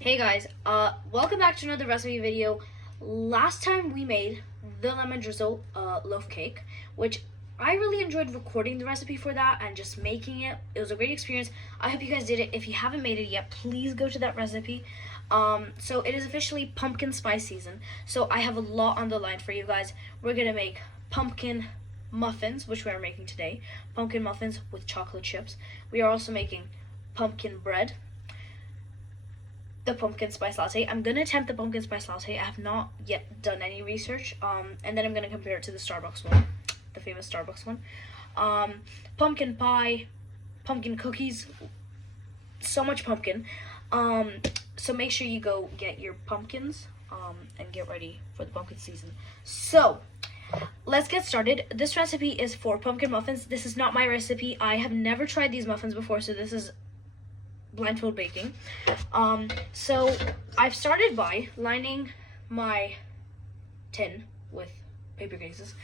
Hey guys, welcome back to another recipe video. Last time we made the lemon drizzle loaf cake, which I really enjoyed recording the recipe for that and just making it. It was a great experience. I hope you guys did it. If you haven't made it yet, please go to that recipe. So it is officially pumpkin spice season. So I have a lot on the line for you guys. We're gonna make pumpkin muffins, which we are making today. Pumpkin muffins with chocolate chips. We are also making pumpkin bread, the pumpkin spice latte. I'm gonna attempt the pumpkin spice latte. I have not yet done any research. And then I'm gonna compare it to the Starbucks one, the famous Starbucks one. Pumpkin pie, pumpkin cookies, so much pumpkin. So make sure you go get your pumpkins and get ready for the pumpkin season. So let's get started. This recipe is for pumpkin muffins. This is not my recipe. I have never tried these muffins before, so this is blindfold baking. So I've started by lining my tin with paper cases.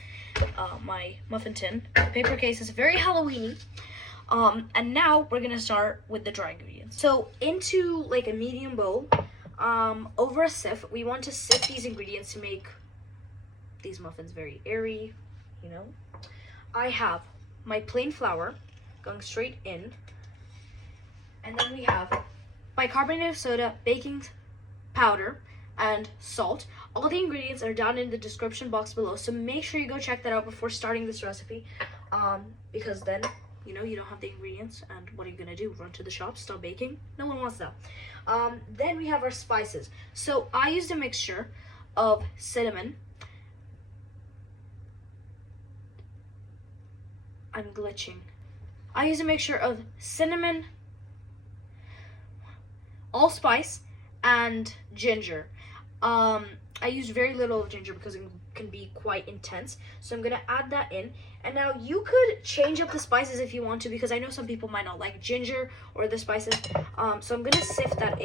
My muffin tin. The paper case is very Halloweeny. And now we're gonna start with the dry ingredients. So into like a medium bowl, over a sieve, we want to sift these ingredients to make these muffins very airy, you know. I have my plain flour going straight in. And then we have bicarbonate of soda, baking powder, and salt. All the ingredients are down in the description box below, so make sure you go check that out before starting this recipe, because then, you know, you don't have the ingredients, and what are you gonna do? Run to the shop, stop baking? No one wants that. Then we have our spices. So I used a mixture of cinnamon. I'm glitching. I used a mixture of cinnamon, allspice, and ginger. I used very little of ginger because it can be quite intense. So I'm gonna add that in. And now you could change up the spices if you want to, because I know some people might not like ginger or the spices. So I'm gonna sift that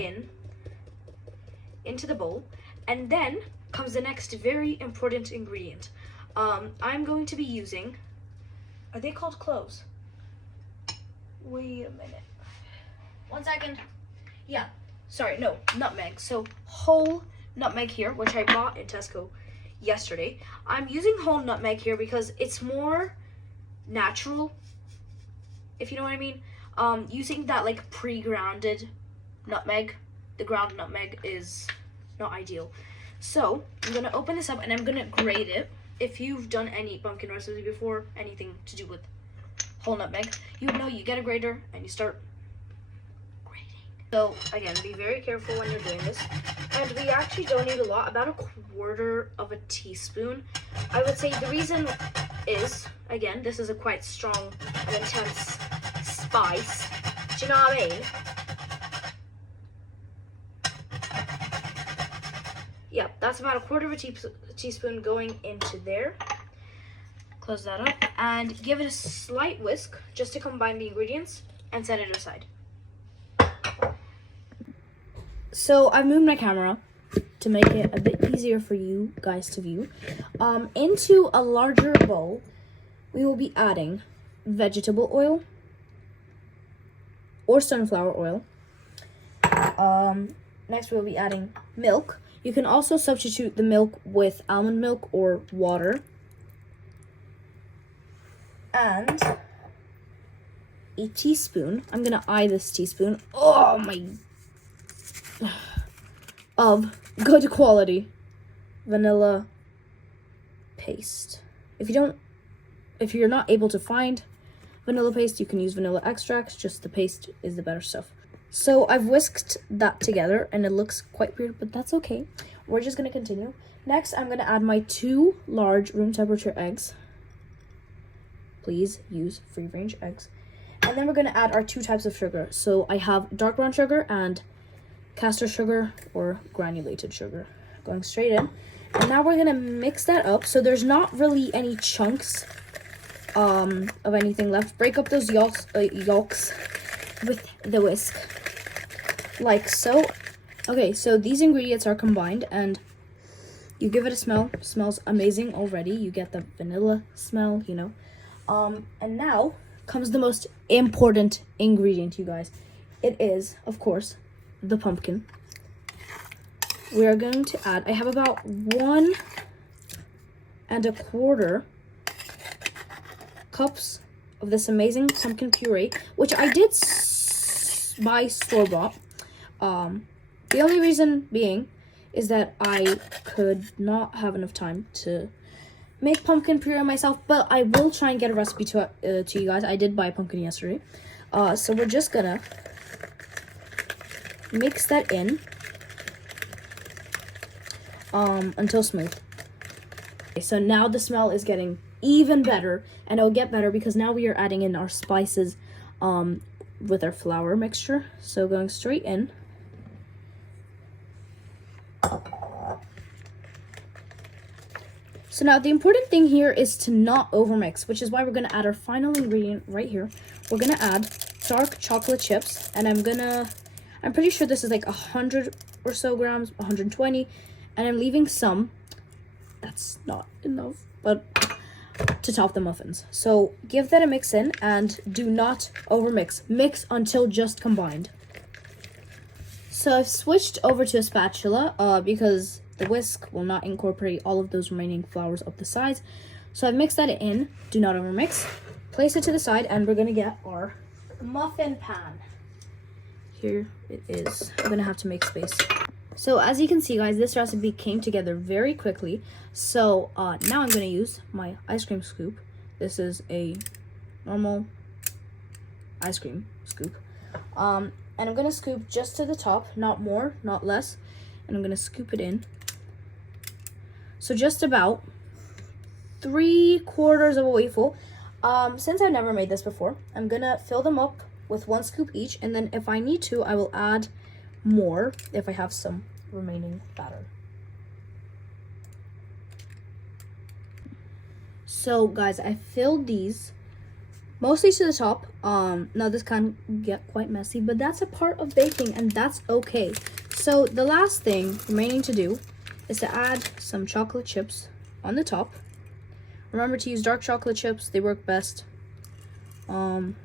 into the bowl. And then comes the next very important ingredient. I'm going to be using, are they called cloves? Wait a minute. 1 second. Yeah, sorry, no, nutmeg. So whole nutmeg here, which I bought in Tesco yesterday. I'm using whole nutmeg here because it's more natural, if you know what I mean. Using that like pre-grounded nutmeg, the ground nutmeg is not ideal. So I'm gonna open this up and I'm gonna grate it. If you've done any pumpkin recipe before, anything to do with whole nutmeg, you know you get a grater and you start. So again, be very careful when you're doing this. And we actually don't need a lot, about a quarter of a teaspoon. I would say the reason is, again, this is a quite strong and intense spice. Do you know what I mean? Yeah, that's about a quarter of a teaspoon going into there. Close that up and give it a slight whisk just to combine the ingredients and set it aside. So I've moved my camera to make it a bit easier for you guys to view. Into a larger bowl, we will be adding vegetable oil or sunflower oil. Next we'll be adding milk. You can also substitute the milk with almond milk or water. And a teaspoon, I'm gonna eye this teaspoon. Oh my, of good quality vanilla paste. If you're not able to find vanilla paste, you can use vanilla extract, just the paste is the better stuff. So I've whisked that together and it looks quite weird, but that's okay. We're just gonna continue. Next, I'm gonna add my 2 large room temperature eggs. Please use free range eggs. And then we're gonna add our 2 types of sugar. So I have dark brown sugar and caster sugar or granulated sugar going straight in. And now we're gonna mix that up so there's not really any chunks of anything left. Break up those yolks with the whisk, like so. Okay, so these ingredients are combined and you give it a smell. Smells amazing already. You get the vanilla smell, you know. And now comes the most important ingredient, you guys. It is, of course, the pumpkin. we are going to add, I have about 1¼ cups of this amazing pumpkin puree, which I did buy store-bought. The only reason being is that I could not have enough time to make pumpkin puree myself, but I will try and get a recipe to you guys. I did buy a pumpkin yesterday. So we're just gonna mix that in until smooth. Okay, so now the smell is getting even better, and it'll get better because now we are adding in our spices with our flour mixture. So going straight in. So now the important thing here is to not overmix, which is why we're going to add our final ingredient right here. We're going to add dark chocolate chips, and I'm pretty sure this is like 100 or so grams, 120, and I'm leaving some, that's not enough, but to top the muffins. So give that a mix in and do not overmix. Mix until just combined. So I've switched over to a spatula because the whisk will not incorporate all of those remaining flours up the sides. So I've mixed that in. Do not overmix. Place it to the side, and we're gonna get our muffin pan. Here it is. I'm gonna have to make space. So as you can see, guys, this recipe came together very quickly. So now I'm gonna use my ice cream scoop. This is a normal ice cream scoop. And I'm gonna scoop just to the top, not more, not less. And I'm gonna scoop it in. So just about 3/4 of a waffle. Since I've never made this before, I'm gonna fill them up with 1 scoop each, and then if I need to, I will add more if I have some remaining batter. So guys, I filled these mostly to the top. Now this can get quite messy, but that's a part of baking, and that's okay. So the last thing remaining to do is to add some chocolate chips on the top. Remember to use dark chocolate chips, they work best. And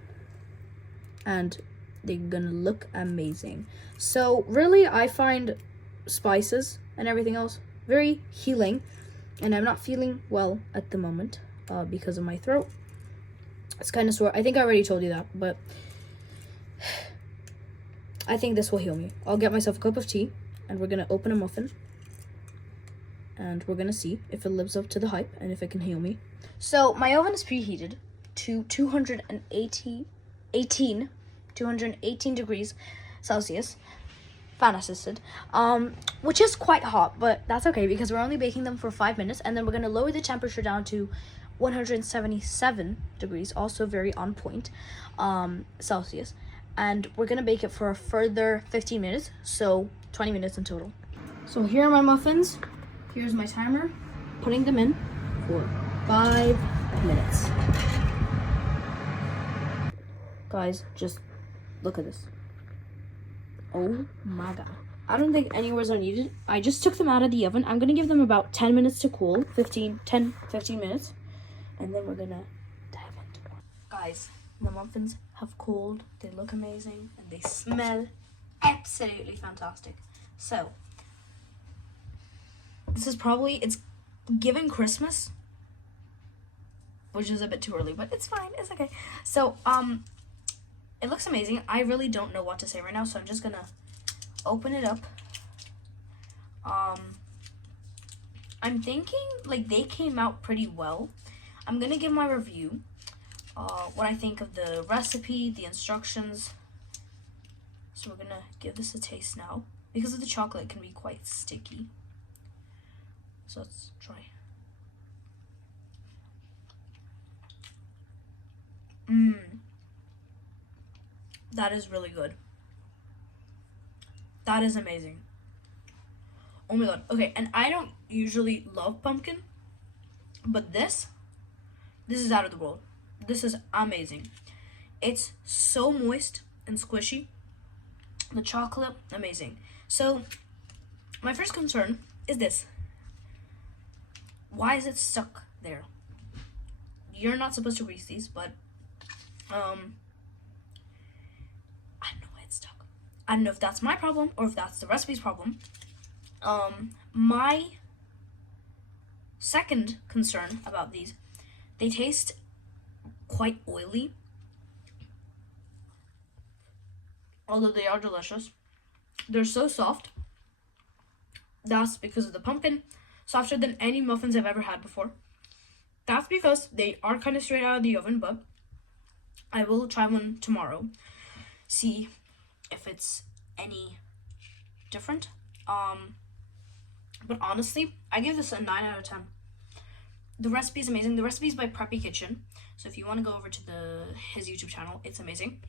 they're gonna look amazing. So really, I find spices and everything else very healing, and I'm not feeling well at the moment because of my throat. It's kind of sore. I think I already told you that, but I think this will heal me. I'll get myself a cup of tea, and we're gonna open a muffin, and we're gonna see if it lives up to the hype and if it can heal me. So my oven is preheated to 218 degrees Celsius, fan assisted, which is quite hot, but that's okay because we're only baking them for 5 minutes, and then we're gonna lower the temperature down to 177 degrees, also very on point, Celsius, and we're gonna bake it for a further 15 minutes, so 20 minutes in total. So here are my muffins. Here's my timer. Putting them in for 5 minutes. Guys, just look at this. Oh my god. I don't think any words are needed. I just took them out of the oven. I'm gonna give them about 10 minutes to cool. 15 minutes. And then we're gonna dive into it. Guys, the muffins have cooled. They look amazing and they smell absolutely fantastic. So this is probably, it's given Christmas, which is a bit too early, but it's fine, it's okay. So it looks amazing. I really don't know what to say right now, so I'm just gonna open it up. I'm thinking like they came out pretty well. I'm gonna give my review, what I think of the recipe, the instructions. So we're gonna give this a taste now. Because of the chocolate, it can be quite sticky. So let's try. That is really good. That is amazing. Oh my god. Okay, and I don't usually love pumpkin, but this is out of the world. This is amazing. It's so moist and squishy. The chocolate, amazing. So my first concern is this. Why is it stuck there? You're not supposed to grease these, but I don't know why it's stuck. I don't know if that's my problem or if that's the recipe's problem. My second concern about these, they taste quite oily, although they are delicious. They're so soft. That's because of the pumpkin, softer than any muffins I've ever had before. That's because they are kind of straight out of the oven, but I will try one tomorrow, see if it's any different. But honestly, I give this a 9 out of 10. The recipe is amazing. The recipe is by Preppy Kitchen, so if you want to go over to his YouTube channel, it's amazing.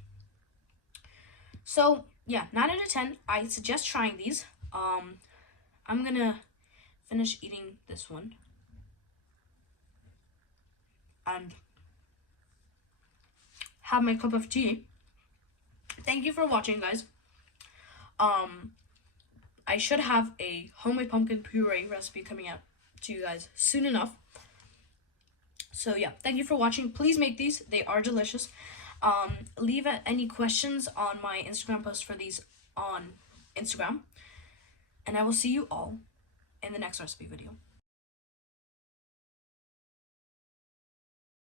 So yeah, 9 out of 10. I suggest trying these. I'm gonna finish eating this one and have my cup of tea. Thank you for watching, guys. I should have a homemade pumpkin puree recipe coming out to you guys soon enough. So yeah, thank you for watching. Please make these. They are delicious. Leave any questions on my Instagram post for these on Instagram. And I will see you all in the next recipe video.